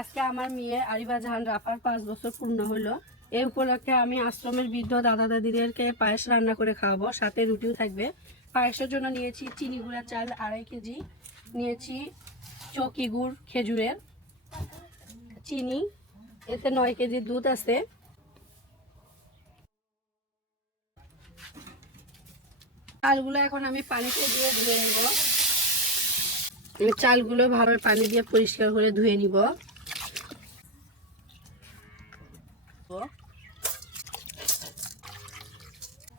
আজকে আমার মেয়ে আরিবা জাহান রাফার 5 বছর পূর্ণ হলো। এই উপলক্ষে আমি আশ্রমের বৃদ্ধ দাদা দাদিদেরকে পায়েস রান্না করে খাওয়াবো, সাথে রুটিও থাকবে। পায়েসের জন্য নিয়েছি চিনি গুঁড়া চাল 2.5 কেজি, নিয়েছি চকি গুড় খেজুরের, চিনি, এতে 9 কেজি দুধ আছে। চালগুলো এখন আমি পানিতে দিয়ে ধুয়ে নিব। চালগুলো ভালো পানি দিয়ে পরিষ্কার করে ধুয়ে নিব।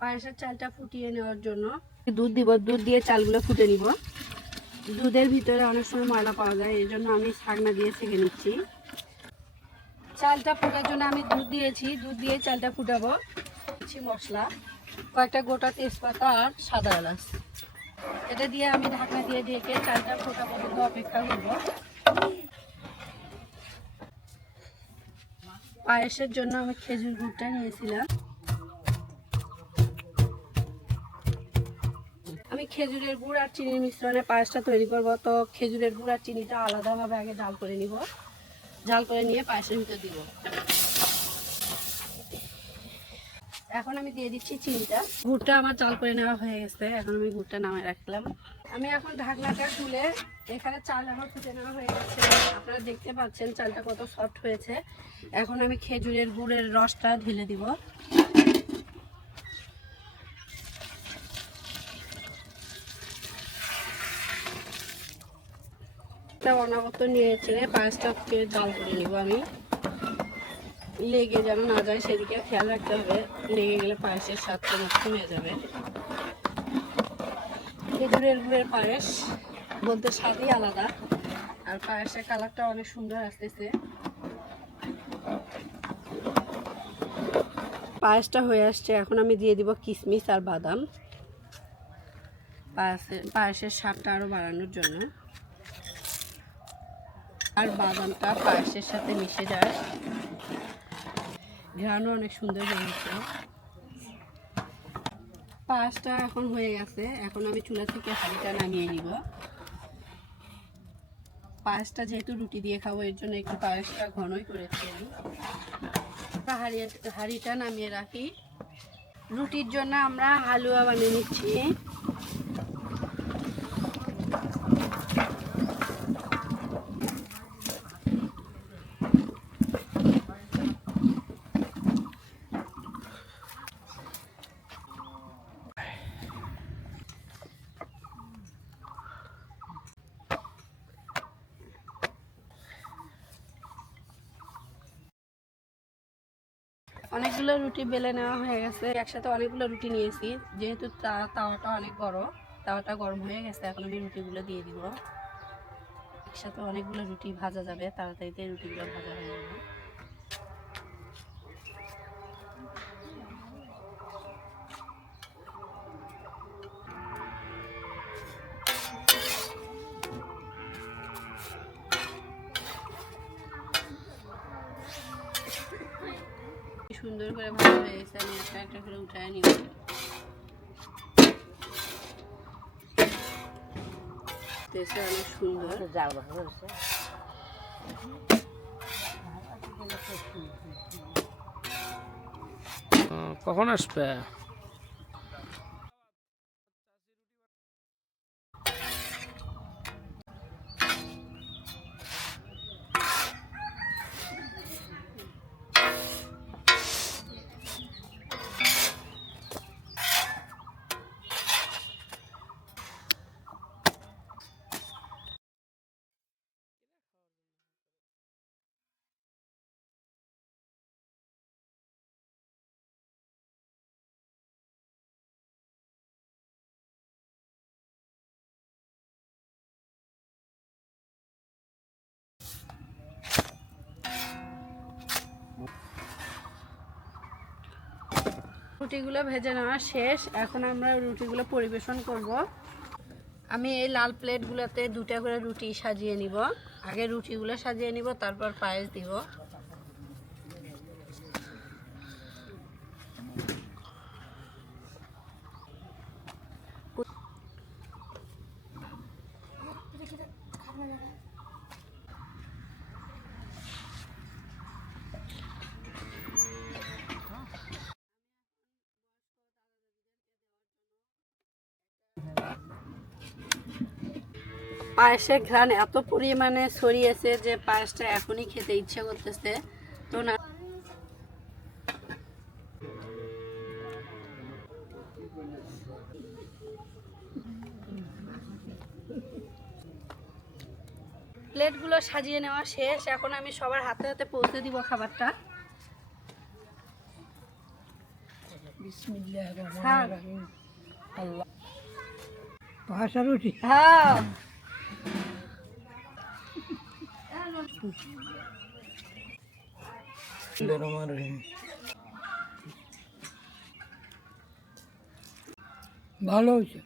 পায়েসের চালটা ফুটিয়ে নেওয়ার জন্য দুধ দিব, দুধ দিয়ে চালগুলো ফুটে নিব। দুধের ভিতরে অনেক সময় ময়লা পাওয়া যায়, এই জন্য আমি ছাকনা দিয়ে ছেঁকে নিচ্ছি। চালটা ফোটার জন্য আমি দুধ দিয়েছি, দুধ দিয়ে চালটা ফুটাবো। মশলা কয়েকটা গোটা তেজপাতা আর সাদা এলাচ, এটা দিয়ে আমি ঢাকনা দিয়ে ঢেকে চালটা ফোটা পর্যন্ত অপেক্ষা করব। পায়েসের জন্য আমি খেজুর গুড়টা নিয়েছিলাম। আমি খেজুরের গুড় আর চিনির মিশ্রণে পায়েসটা তৈরি করব, তো খেজুরের গুড় আর চিনিটা আলাদাভাবে আগে জাল করে নিব। জাল করে নিয়ে পায়েসের ভিতর দিব। এখন আমি দিয়ে দিচ্ছি চিনিটা। গুড়টা আমার জাল করে নেওয়া হয়ে গেছে, এখন আমি গুড়টা নামায় রাখলাম। আমি এখন ঢাকনাটা খুলে এখানে চাল আমার ফুটে নেওয়া হয়ে গেছে। আপনারা দেখতে পাচ্ছেন চালটা কত সফট হয়েছে। এখন আমি খেজুরের গুড়ের রসটা ঢেলে দিব। অনাবত নিয়ে চেড়ে পায়েসটাকে জাল করে নিব। আমি লেগে যেন না যায় সেদিকে খেয়াল রাখতে হবে, লেগে গেলে পায়েসের স্বাদটা নষ্ট হয়ে যাবে। খেজুরের গুড়ের পায়েস বলতে স্বাদই আলাদা, আর পায়েসের কালারটা অনেক সুন্দর আসতেছে। পায়েসটা হয়ে আসছে, এখন আমি দিয়ে দিব কিশমিশ আর বাদাম, পায়েসের স্বাদটা আরও বাড়ানোর জন্য। আর বাদামটা পায়েসের সাথে মিশে যায়, ঘ্রাণও অনেক সুন্দর হয়েছে। পায়েসটা এখন হয়ে গেছে, এখন আমি চুলা থেকে হাঁড়িটা নামিয়ে নিব। পায়েসটা যেহেতু রুটি দিয়ে খাবো, এর জন্য একটু পায়েসটা ঘনই করেছি আমি। হাঁড়িটা নামিয়ে রাখি। রুটির জন্য আমরা হালুয়া বানিয়ে নিচ্ছি। অনেকগুলো রুটি বেলে নেওয়া হয়ে গেছে, একসাথে অনেকগুলো রুটি নিয়েছি। যেহেতু তাওয়াটা অনেক বড়, তাওয়াটা গরম হয়ে গেছে, এখন আমি রুটিগুলো দিয়ে দিব। একসাথে অনেকগুলো রুটি ভাজা যাবে, তাড়াতাড়িতে রুটিগুলো ভাজা হয়ে যাবে। সুন্দর করে ভাজা হয়ে গেছে, আমি একটা একটা করে উঠায় নিব। অনেক সুন্দর কখন আসবে? রুটিগুলো ভেজে নেওয়া শেষ, এখন আমরা রুটিগুলো পরিবেশন করব। আমি এই লাল প্লেটগুলোতে 2টা করে রুটি সাজিয়ে নিব। আগে রুটিগুলো সাজিয়ে নিব, তারপর পায়েস দিব। পায়েসের ঘ্রাণ এত পরিমাণে ছড়িয়েছে যে পায়েসটা এখনই খেতে ইচ্ছে করতেছে। তো না, প্লেটগুলো সাজিয়ে নেওয়া শেষ। এখন আমি সবার হাতে হাতে পৌঁছে দিব খাবারটা। বিসমিল্লাহির হ্যাঁ। রহমানির রহিম। আল্লাহ ভাষা রুটি হ্যাঁ, রহমানির রহিম। ভালো হয়েছে।